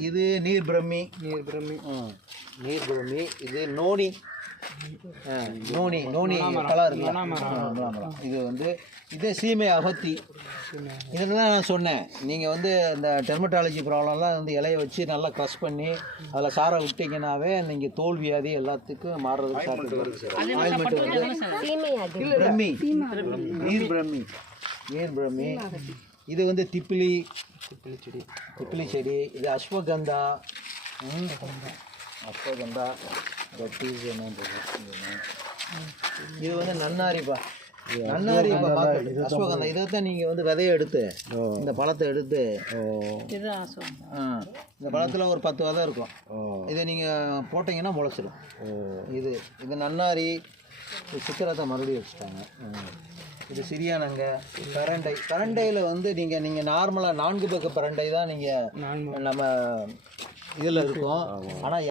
இது நீர் பிரம்மி நீர் பிரமி ம். நீர் பிரம்மி இது நோனி. ஆ, நோனி நோனி கலர். இது வந்து இது சீமை அகத்தி. இதில் தான் நான் சொன்னேன். நீங்கள் வந்து இந்த டெர்மட்டாலஜி ப்ராப்ளம்லாம் வந்து இலைய வச்சு நல்லா க்ரஷ் பண்ணி அதில் சாரை விட்டிங்கனாவே நீங்கள் தோல் வியாதி எல்லாத்துக்கும் மாறுறதுக்கு சாப்பிட்டு வந்து பிரம்மி நீர் பிரம்மி நீர் பிரம்மி இது வந்து திப்பிலி திப்பிலி செடி திப்பிலி செடி. இது அஸ்வகந்தா. அஸ்வகந்தா. என்னன்னு தெரியல. இது வந்து நன்னாரிப்பா. நன்னாரி. அஸ்வகந்தா. இதை தான் நீங்கள் வந்து விதைய எடுத்து இந்த பழத்தை எடுத்து இந்த பழத்தில் ஒரு பத்து விதை இருக்கும். இதை நீங்கள் போட்டிங்கன்னா முளைச்சிடும் இது இது நன்னாரி இது சித்திரத்தை மறுபடியும் வச்சுட்டாங்க. இது சிறியானங்க பரண்டை பரண்டையில் வந்து நீங்கள் நீங்கள் நார்மலாக நான்கு பக்க பரண்டை தான் நீங்கள் நம்ம இதில் இருக்கும். ஆனால்